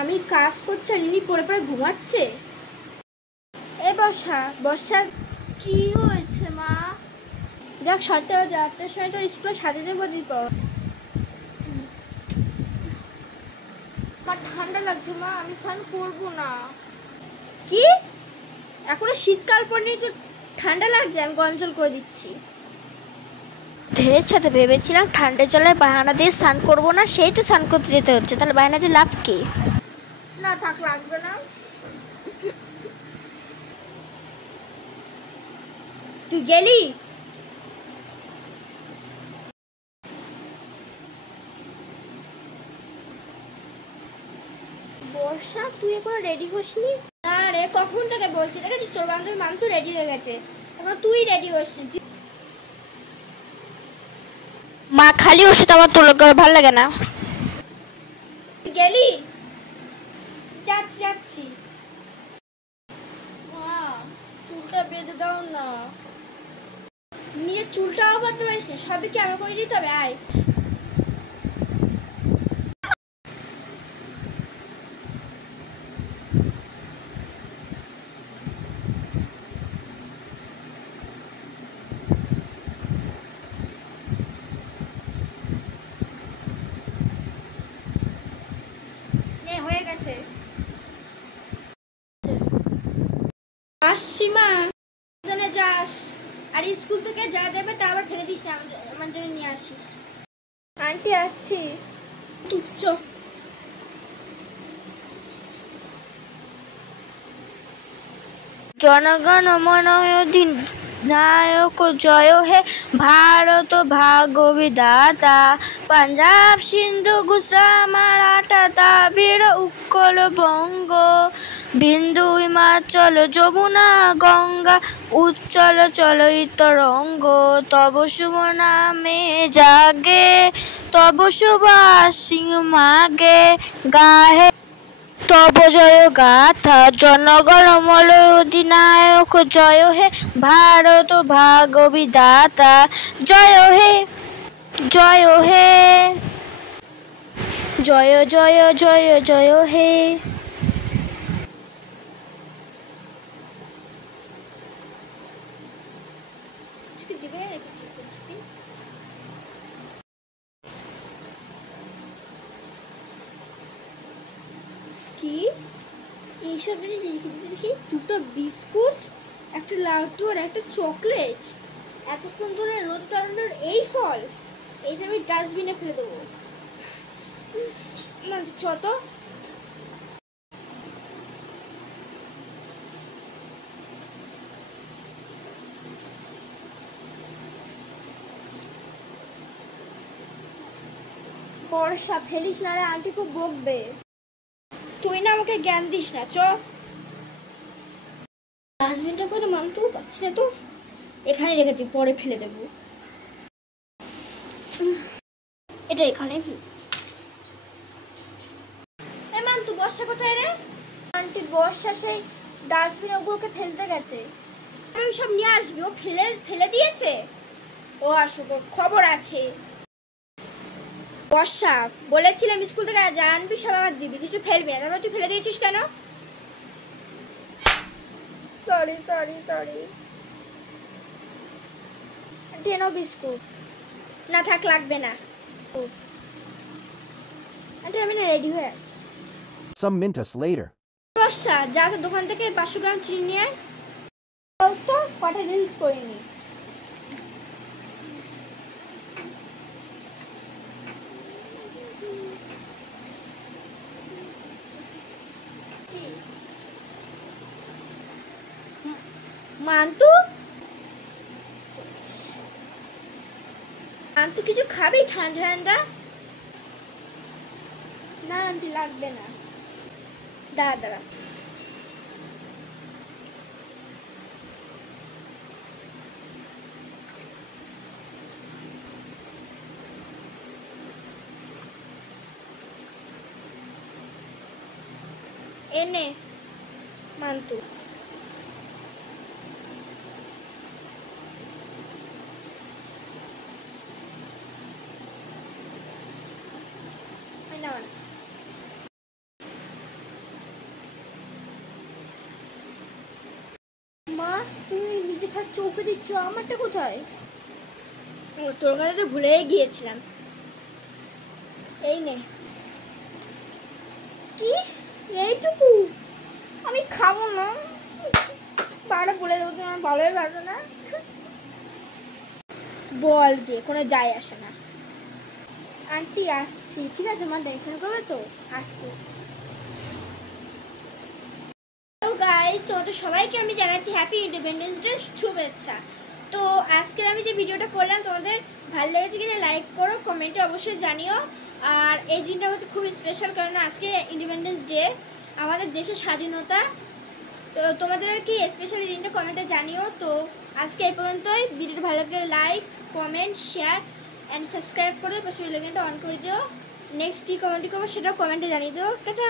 আমি কাজ করছি আর ইনি পড়ে পড়ে ঘুমাচ্ছে। এ বর্ষা, বর্ষা কি হয়েছে মা? দেখ 7টা বাজে, 8টার সময় তোর স্কুলে সাজিয়ে দেবো দিপর। আমার ঠান্ডা লাগছে মা, আমি স্নান করবো না। কি? এখনো শীতকাল পড়েনি তো ঠান্ডা লাগছে? আমি গরম জল করে দিচ্ছি। ঢের সাথে ভেবেছিলাম ঠান্ডা জলের বাহানা দিয়ে স্নান করবো না, সেই তো স্নান করতে যেতে হচ্ছে, তাহলে বাহানা দিয়ে লাভ কি? না থাক, লাগবে না। তুই গেলি? বর্ষা, তুই এখনো রেডি হসনি? না রে, কখন থেকে বলছি, দেখেছিস তোর বান্ধবী মান্তু রেডি হয়ে গেছে, এখন তুই রেডি হসনি। মা খালি ওষুধ আমার তোলা করে ভালো লাগে না। গেলি? যাচ্ছি যাচ্ছি। মা, চুলটা বেঁধে দাও না। নিয়ে চুলটাও বাঁধতে পারিস না, সবই কি আমার করে দিতে হবে? আয়। হয়ে গেছে। আসছি মা, যাস আর স্কুল থেকে যা দেবে তা আবার ফেলে দিস না, আমার জন্য নিয়ে আসিস। আন্টি আসছি। তুচ্ছ। জনগণ মন অধিনায়ক জয় হে ভারত ভাগ্য বিধাতা, পাঞ্জাব সিন্ধু গুজরাট মারাঠা দ্রাবিড় উৎকল বঙ্গ, বিন্দু হিমাচল যমুনা গঙ্গা উচ্চল চলিত রঙ্গ, তব শুভ নামে জাগে তব সুভাষিং মাগে, গাহে তব জয় গাথা জনগণ মল অধিনায়ক জয় হে ভারত ভাগ্য বিধাতা, জয় হে জয় হে জয় জয় জয় জয় হে। কি এইসব জিনিস দেখি? দুটো বিস্কুট, একটা লাড্ডু আর একটা চকলেট, এতক্ষণ ধরে রোদ তাড়ানোর এই ফল, এইটা আমি ডাস্টবিনে ফেলে দেবো। না চ তো। বর্ষা, ফেলিস না রে, আন্টি খুব বকবে। তুই না আমাকে জ্ঞান দিস না, চ। ডাস্টবিনটা করে মানতেও পারছি না তো, এখানে রেখেছি, পরে ফেলে দেবো। এটা এখানে মান্তু। বর্ষা কোথায় রে? আন্টি বর্ষা সেই ডাস্টবিনে ওগুলোকে ফেলতে গেছে। আমি সব নিয়ে আসবি, ও ফেলে ফেলে দিয়েছে। ও আসুক, খবর আছে। বর্ষা, বলেছিলাম স্কুল থেকে জানবি সব আমার দিবি, কিছু ফেলবি না, তারপর তুই ফেলে দিয়েছিস কেন? Sorry sorry sorry. টেনো বিস্কুট। না থাক, লাগবে না। আন্টি আমি না রেডি হয়ে আস। Some minutes later. বর্ষা, যা তো দোকান থেকে 500 গ্রাম চিনি নিয়ে আয়। তো কটা রিলস করিনি। মান্তু, মান্তু কিছু খাবি ঠান্ডা ঠান্ডা? না আন্টি লাগবে না। দাঁড়া দাঁড়া। এনে মান্তু। চৌকে দিচ্ছ, আমারটা কোথায়? ও তোর কথা তো ভুলেই গিয়েছিলাম। এই নে। কি এইটুকু? আমি খাবো না, বারবার বলে দেবো তুমি আমার ভালোই ভালো না। বল গিয়ে, কোনো যায় আসে না। আন্টি আসছি, ঠিক আছে মা, টেনশন করবে তো, আসছি আসছি। হ্যালো গাইস, তোমাদের সবাইকে আমি জানাচ্ছি হ্যাপি ইন্ডিপেন্ডেন্স ডে শুভেচ্ছা। তো আজকের আমি যে ভিডিওটা করলাম তোমাদের ভালো লেগেছে কিনা লাইক করো, কমেন্টে অবশ্যই জানিও। আর এই দিনটা হচ্ছে খুব স্পেশাল, কারণ আজকে ইন্ডিপেন্ডেন্স ডে, আমাদের দেশের স্বাধীনতা। তো তোমাদের কি স্পেশাল এই দিনটা কমেন্টে জানিও। তো আজকে এই পর্যন্তই। ভিডিওটা ভালো লাগলে like, comment, share and subscribe করে পাশে বেল আইকনটা অন করে দিও। নেক্সট কী কমেন্ট করবো সেটাও কমেন্টে জানিয়ে দিও। টাটা।